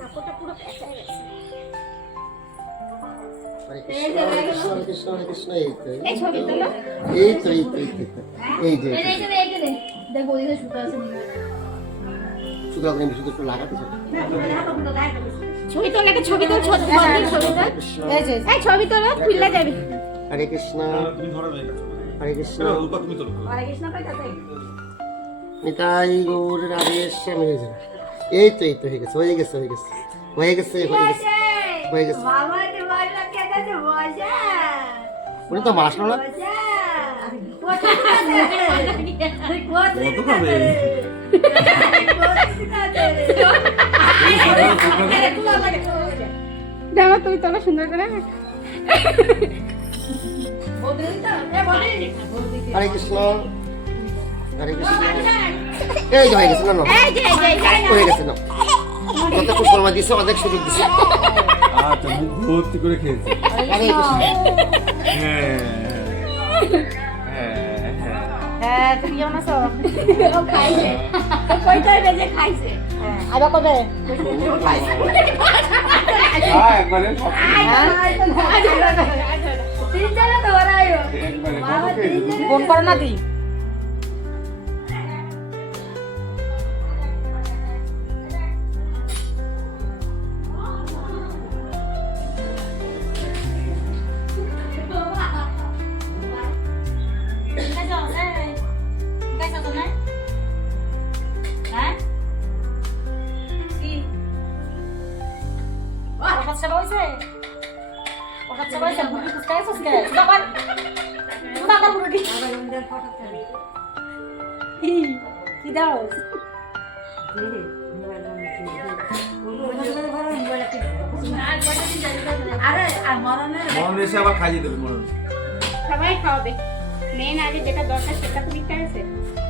কাপড়টা পুরো পেঁচা গেছে। এই ছবি তোলো। এই যে দেখো ওদিকে সুতো আছে শুধু আপনি শুধু একটু লাগাতে চান। ছবি তোল, একটা ছবি তোল, ছবি তোল। এই ছবি তোলো, খুললে যাবে। হরে কৃষ্ণ তুমি ধরো না এটা ছবি। হরে কৃষ্ণ রূপা তুমি তোলো। হরে কৃষ্ণ কই তাতে? নিতাই গৌর রাধে শ্যাম হয়ে যাবে। এই তো হয়ে গেছে হয়ে গেছে হয়ে গেছে হয়ে গেছে হয়ে গেছে হয়ে গেছে। বাবা রে বাবা কেটে বসা। উনি তো বাসলো না। কত খাবে? দেখো তুমি তোলো সুন্দর করে। হরে কৃষ্ণ হরে কৃষ্ণ। এই যে হয়ে গেছে না না হয়ে গেছে না। কতক্ষণ সময় দিচ্ছে অনেক সুযোগ দিচ্ছে। আচ্ছা মুখ ভর্তি করে খেয়েছে। হরে কৃষ্ণ। হ্যাঁ হ্যাঁ তুমি কেমন আছো? ও খাইছে। তো কয়টায় বেজে খাইছে? হ্যাঁ আবার কবে? একবারে সব তিনজনে তো ওরাইও। বাবা তিনজনে ফোন করো না তুই। মন এসে আবার খাইয়ে দেবে মন। সবাই খাওয়াবে, মেন আগে যেটা দরকার সেটা তো দিতে আছে।